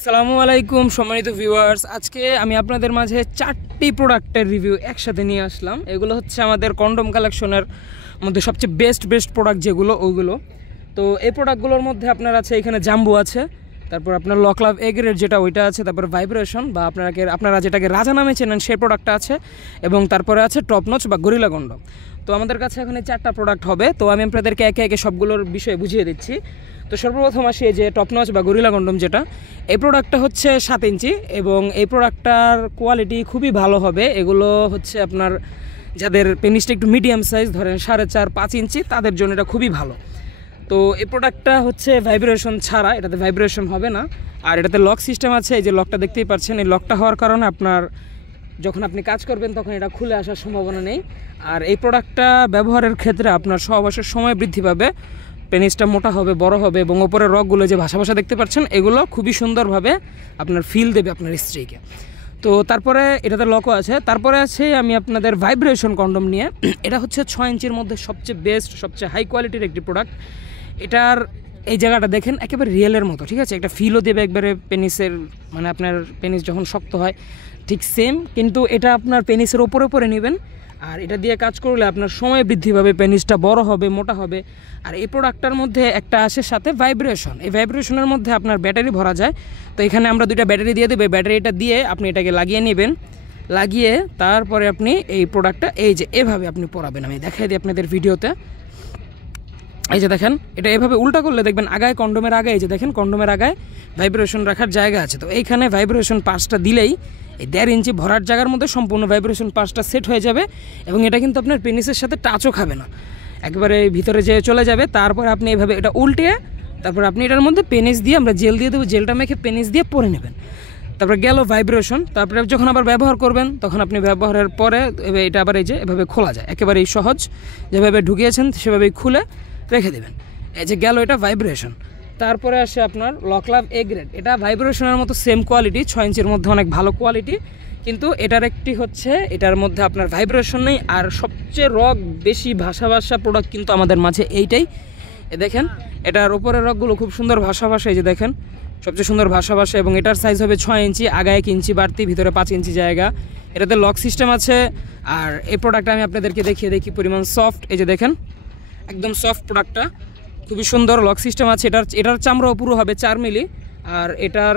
আসসালামু আলাইকুম সম্মানিত ভিউয়ার্স, আজকে আমি আপনাদের মাঝে 4টি প্রোডাক্টের রিভিউ একসাথে নিয়ে আসলাম। এগুলো হচ্ছে আমাদের কন্ডম কালেকশনের মধ্যে সবচেয়ে বেস্ট প্রোডাক্ট যেগুলো ওগুলো। তো এই প্রোডাক্টগুলোর মধ্যে আপনার আছে এখানে জাম্বু আছে, তারপর আপনার লকলাভ এগের যেটা ওইটা আছে, তারপর ভাইব্রেশন বা আপনারা যেটাকে রাজা নামে চেনেন সেই প্রোডাক্টটা আছে, এবং তারপরে আছে টপ নচ বা গরিলা কন্ডম। তো আমাদের কাছে এখন এই 4টা প্রোডাক্ট হবে। তো আমি আপনাদেরকে একে একে সবগুলোর বিষয়ে বুঝিয়ে দিচ্ছি। তো সর্বপ্রথম আসি যে টপ নচ বা গরিলা কন্ডম যেটা, এই প্রোডাক্টটা হচ্ছে 7 ইঞ্চি এবং এই প্রোডাক্টটার কোয়ালিটি খুবই ভালো হবে। এগুলো হচ্ছে আপনার যাদের পেনিসটা একটু মিডিয়াম সাইজ, ধরেন 4.5-5 ইঞ্চি, তাদের জন্য এটা খুবই ভালো। তো এই প্রোডাক্টটা হচ্ছে ভাইব্রেশন ছাড়া, এটাতে ভাইব্রেশন হবে না, আর এটাতে লক সিস্টেম আছে। এই যে লকটা দেখতেই পাচ্ছেন, এই লকটা হওয়ার কারণে আপনার যখন আপনি কাজ করবেন তখন এটা খুলে আসার সম্ভাবনা নেই। আর এই প্রোডাক্টটা ব্যবহারের ক্ষেত্রে আপনার সহবাসের সময় বৃদ্ধি পাবে, পেনিসটা মোটা হবে, বড় হবে, এবং ওপরের রগগুলো যে ভাষা দেখতে পাচ্ছেন এগুলো খুবই সুন্দরভাবে আপনার ফিল দেবে আপনার স্ত্রীকে। তো তারপরে এটাতে লকও আছে। তারপরে আছে আমি আপনাদের ভাইব্রেশন কন্ডম নিয়ে, এটা হচ্ছে 6 ইঞ্চির মধ্যে সবচেয়ে বেস্ট, সবচেয়ে হাই কোয়ালিটির একটি প্রোডাক্ট। এটার এই জায়গাটা দেখেন একেবারে রিয়েলের মতো, ঠিক আছে? একটা ফিলও দেবে একবারে পেনিসের, মানে আপনার পেনিস যখন শক্ত হয় ঠিক সেম, কিন্তু এটা আপনার পেনিসের ওপরে নেবেন। আর এটা দিয়ে কাজ করলে আপনার সময় বৃদ্ধি পাবে, পেনিসটা বড় হবে, মোটা হবে। আর এই প্রোডাক্টটার মধ্যে একটা আসে সাথে ভাইব্রেশন, এই ভাইব্রেশনের মধ্যে আপনার ব্যাটারি ভরা যায়। তো এখানে আমরা 2টা ব্যাটারি দিয়ে দেবে, ব্যাটারিটা দিয়ে আপনি এটাকে লাগিয়ে নেবেন, লাগিয়ে তারপরে আপনি এই প্রোডাক্টটা এই যে এভাবে আপনি পরাবেন। আমি দেখাই দিই আপনাদের ভিডিওতে। এই যে দেখেন, এটা এভাবে উল্টা করলে দেখবেন আগায়, কন্ডোমের আগায়, এই যে দেখেন কন্ডোমের আগায় ভাইব্রেশন রাখার জায়গা আছে। তো এইখানে ভাইব্রেশন পাসটা দিলেই এই 1.5 ইঞ্চি ভরার জায়গার মধ্যে সম্পূর্ণ ভাইব্রেশন পাসটা সেট হয়ে যাবে, এবং এটা কিন্তু আপনার পেনিসের সাথে টাচও খাবে না, একবারে ভিতরে যে চলে যাবে। তারপর আপনি এভাবে এটা উল্টে, তারপর আপনি এটার মধ্যে পেনিস দিয়ে আমরা জেল দিয়ে দেবো, জেলটা মেখে পেনিস দিয়ে পরে নেবেন। তারপর গেল ভাইব্রেশন। তারপরে যখন আবার ব্যবহার করবেন তখন আপনি ব্যবহারের পরে এটা আবার এই যে এভাবে খোলা যায়, একেবারেই সহজ, যেভাবে ঢুকিয়েছেন সেভাবেই খুলে রেখে দেবেন। এই যে গেল এটা ভাইব্রেশন। তারপরে আসে আপনার লকলাভ এ গ্রেড, এটা ভাইব্রেশনের মতো সেম কোয়ালিটি, 6 ইঞ্চির মধ্যে অনেক ভালো কোয়ালিটি, কিন্তু এটার একটি হচ্ছে এটার মধ্যে আপনার ভাইব্রেশন নেই। আর সবচেয়ে রগ বেশি ভাষা প্রোডাক্ট কিন্তু আমাদের মাঝে এইটাই। দেখেন এটার উপরের রগগুলো খুব সুন্দর ভাষা, এই যে দেখেন সবচেয়ে সুন্দর ভাষা, এবং এটার সাইজ হবে 6 ইঞ্চি, আগায় 1 ইঞ্চি বাড়তি, ভিতরে 5 ইঞ্চি জায়গা। এটাতে লক সিস্টেম আছে। আর এই প্রোডাক্টটা আমি আপনাদেরকে দেখিয়ে দেখি পরিমাণ সফট, এই যে দেখেন একদম সফট প্রোডাক্টটা, খুবই সুন্দর লক সিস্টেম আছে। এটার চামড়াও পুরো হবে 4 মিলি, আর এটার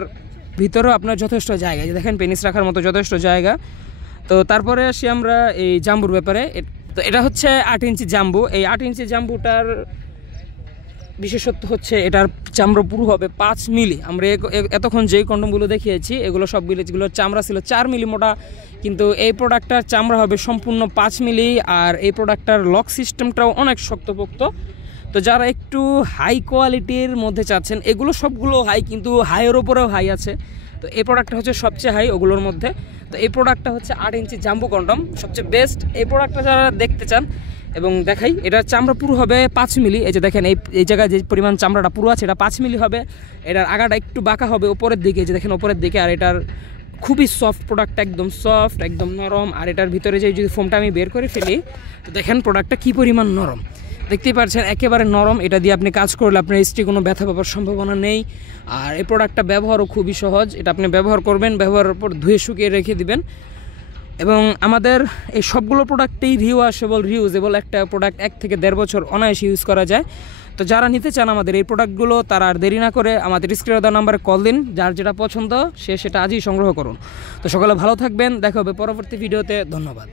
ভিতরেও আপনার যথেষ্ট জায়গা, যে দেখেন পেনিস রাখার মতো যথেষ্ট জায়গা। তো তারপরে আসি আমরা এই জাম্বুর ব্যাপারে। তো এটা হচ্ছে 8 ইঞ্চি জাম্বু। এই 8 ইঞ্চি জাম্বুটার বিশেষত্ব হচ্ছে এটার চামড়া পুরো হবে 5 মিলি। আমরা এতক্ষণ যেই কন্ডমগুলো দেখিয়েছি এগুলো সবগুলোর চামড়া ছিল 4 মিলি মোটা, কিন্তু এই প্রোডাক্টটার চামড়া হবে সম্পূর্ণ 5 মিলি। আর এই প্রোডাক্টটার লক সিস্টেমটাও অনেক শক্তপোক্ত। তো যারা একটু হাই কোয়ালিটির মধ্যে চাচ্ছেন, এগুলো সবগুলো হাই, কিন্তু হাইয়ের ওপরেও হাই আছে। তো এই প্রোডাক্টটা হচ্ছে সবচেয়ে হাই ওগুলোর মধ্যে। তো এই প্রোডাক্টটা হচ্ছে 8 ইঞ্চি জাম্বু কন্ডম, সবচেয়ে বেস্ট। এই প্রোডাক্টটা যারা দেখতে চান, এবং দেখাই এটার চামড়া পুরো হবে 5 মিলি। এই যে দেখেন এই জায়গায় যে পরিমাণ চামড়াটা পুরো আছে এটা 5 মিলি হবে। এটার আগাটা একটু বাঁকা হবে উপরের দিকে, যে দেখেন উপরের দিকে। আর এটার খুবই সফট প্রোডাক্টটা, একদম সফট, একদম নরম। আর এটার ভিতরে যে যদি ফোমটা আমি বের করে ফেলি, তো দেখেন প্রোডাক্টটা কী পরিমাণ নরম, দেখতেই পাচ্ছেন একেবারে নরম। এটা দিয়ে আপনি কাজ করলে আপনার স্ত্রী কোনো ব্যথা পাওয়ার সম্ভাবনা নেই। আর এই প্রোডাক্টটা ব্যবহারও খুবই সহজ। এটা আপনি ব্যবহার করবেন, ব্যবহারের পর ধুয়ে শুকিয়ে রেখে দিবেন। এবং আমাদের এই সবগুলো প্রোডাক্টেই রিউজেবল একটা প্রোডাক্ট 1 থেকে 1.5 বছর অনায়াসে ইউজ করা যায়। তো যারা নিতে চান আমাদের এই প্রোডাক্টগুলো, তারা আর দেরি না করে আমাদের স্ক্রিনে দেওয়া নাম্বারে কল দিন, যার যেটা পছন্দ সে সেটা আজই সংগ্রহ করুন। তো সকলে ভালো থাকবেন, দেখা হবে পরবর্তী ভিডিওতে। ধন্যবাদ।